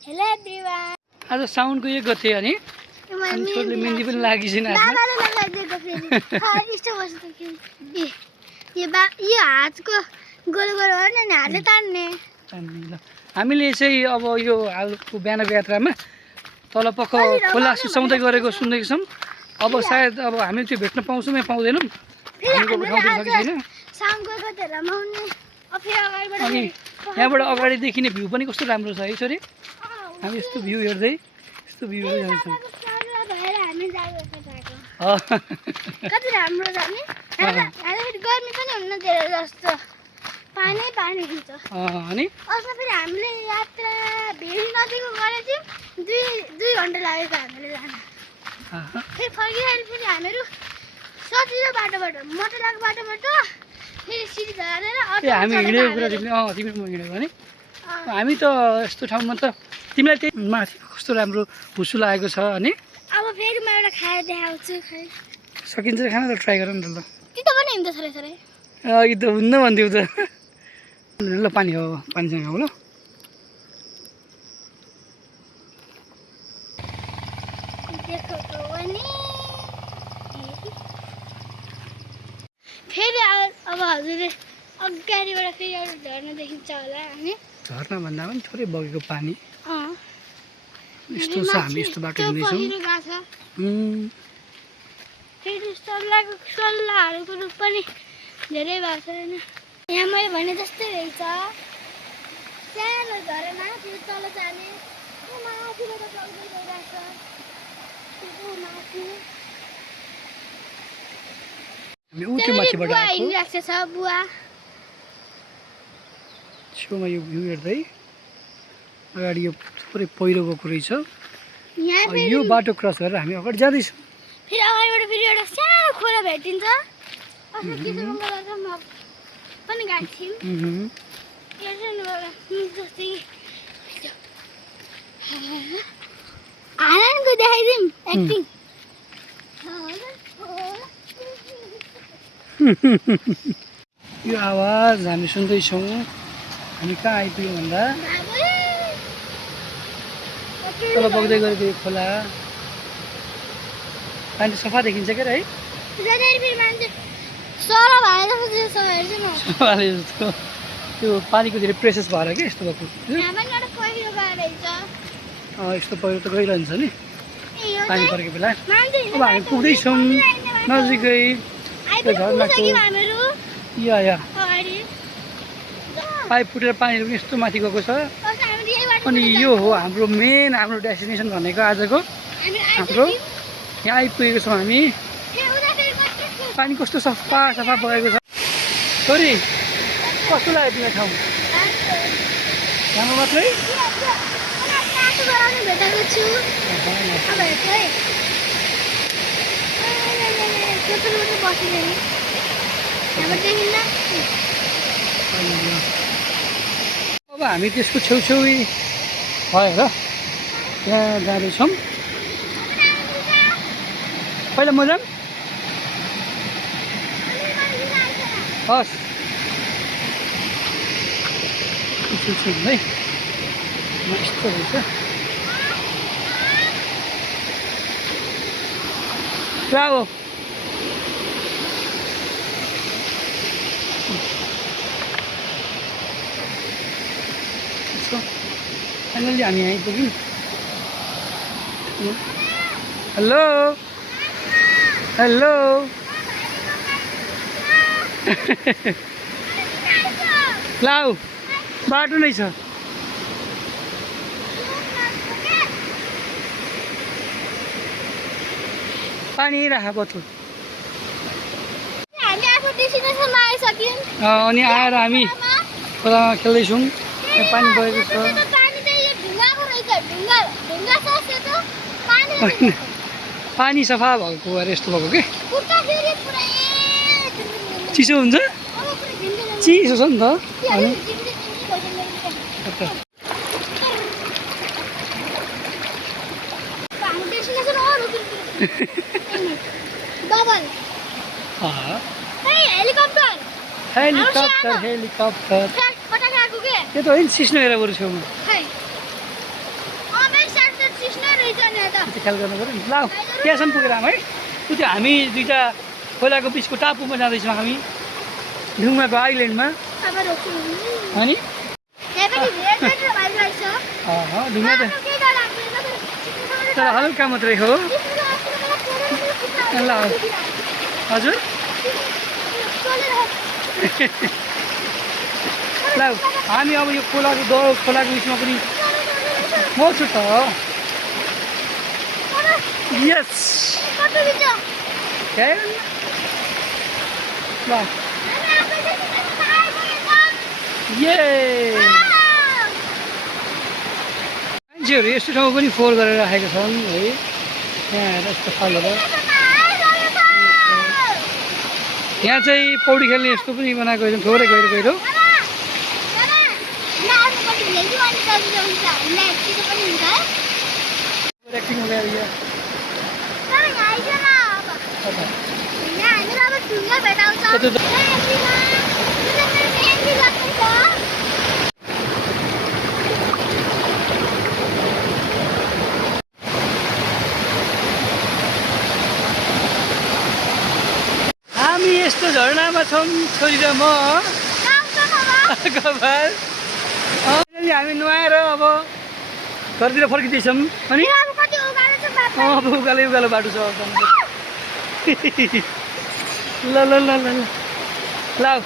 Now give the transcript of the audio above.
Hello everyone आज साउन्डको एक गते अनि छोरीले मेहन्दी पनि लागिछिन बाबाले लगाइदिएको फेरि यस्तो बस्छ यो हातको गोल गोल हो नि हातले तान्ने ल हामीले चाहिँ अब यो हालको बिहान यात्रामा तल पक्क खोला सुसाउँदै गरेको सुन्दैको छौँ। अब सायद अब हामी त्यो भेट्न पाउँछौँ या पाउँदैनौँ हामीको ठाउँ त सकेको छैन। अनि यहाँबाट अगाडि देखिने भ्यू पनि कस्तो राम्रो छ है छोरी। हामी यस्तो भ्यू हेर्दै जान्छौँ। कति राम्रो छ नि गर्मी पनि हुन्न धेरै जस्तो पानी पानी हुन्छ। अनि अस्ति फेरि हामीले यात्रा भेरी नदीको गरेको थियौँ 2 घन्टा लागेको हामीले जान। फेरि फर्किँदाखेरि फेरि हामीहरू सजिलो बाटोबाट मोटरलाको बाटोबाट फेरि सिडी झरेर हामी हिँडेको कुरा तिमी म हिँडेको भने हामी त यस्तो ठाउँमा त तिमीलाई त्यही माथि कस्तो राम्रो हुसु लागेको छ अनि अब फेरि म एउटा खाएर देखाउँछु खै सकिन्छ खाना त ट्राई गर न त ल। त्यो पनि हुन्छ थोरै थोरै अघि त हुन्न भन्थ्यौ त ल पानी हो पानीसँग हो ल। फेरि अब हजुरले अगाडिबाट फेरि एउटा झर्ना देखिन्छ होला अनि झर्ना भन्दा पनि थोरै बगेको पानी यस्तो छ। हामी यस्तो बाटो हिँड्दैछौँ। फेरि सल्लाहहरूको रूप पनि धेरै भएको छ होइन। यहाँ मैले भने जस्तै रहेछ सानो झरना फेरि तल जाने माथिबाट बग्दै गइरहेछ माथि हामी उठ्यो माथिबाट आएको हिँडिरहेको छ बुवा छेउमा यो भ्यू हेर्दै अगाडि यो थोरै पहिरो गएको रहेछ। यो बाटो क्रस गरेर हामी अगाडि जाँदैछौँ। फेरि अगाडिबाट फेरि एउटा सानो खोला भेटिन्छ। अस्ति किसिमको म पनि गएको थियौँ। आनन्दको देखाइदिउँ एक्टिङ यो आवाज हामी सुन्दैछौँ। हामी कहाँ आइपुग्यौँ भन्दा तल बग्दै गरेको यो खोला पानी सफा देखिन्छ क्या है जस्तो त्यो पानीको धेरै प्रेसस भएर क्या यस्तो भएको यस्तो पहिरो त गइरहन्छ नि पानी परेको बेला। अब हामी पुग्दैछौँ नजिकै झरनाको या पाइप फुटेर पानीहरू पनि यस्तो माथि गएको छ। अनि यो हो हाम्रो डेस्टिनेसन भनेको आजको हाम्रो यहाँ आइपुगेको छौँ हामी। पानी कस्तो सफा बगेको छ। छोरी कस्तो लाग्यो तिमीलाई ठाउँ हाम्रो मात्रै अब हामी त्यसको छेउछेउै भएर त्यहाँ जाँदैछौँ। पहिला म जाऊँ हस् है यस्तो रहेछ। ब्राभो फाइनली हामी आइपुग्यौँ। हेलो हेलो लाउ बाटो नै छ। पानी राख बोतल अनि आएर हामी खोलामा खेल्दैछौँ। पानी बगेको छ। पानी सफा भएको भएर यस्तो भएको के चिसो हुन्छ चिसो छ नि त अनि हेलिकप्टर त्यो त होइन सिस्नो हेर बरु छेउमा ख्याल गर्नु पऱ्यो नि ल त्यहाँसम्म पुगेर है उ त्यो हामी दुईवटा खोलाको बिचको टापुमा जाँदैछौँ हामी ढुङ्गाको आइल्यान्डमा अनि ढुङ्गा त तर हल्का मात्रै हो ल हजुर ल हामी अब यो खोलाको बिचमा पनि म छु त यस ल ये मान्छेहरू यस्तो ठाउँ पनि फोहोर गरेर राखेका छन् है यहाँ हेर यस्तो फालेर यहाँ चाहिँ पौडी खेल्ने यस्तो पनि बनाएको छ थोरै गहिरो एक्टिङ हामी यस्तो झरनामा छौँ छोरी र म हामी नुहाएर अब घरतिर फर्किँदैछौँ अनि अब उकालो बाटो छ ल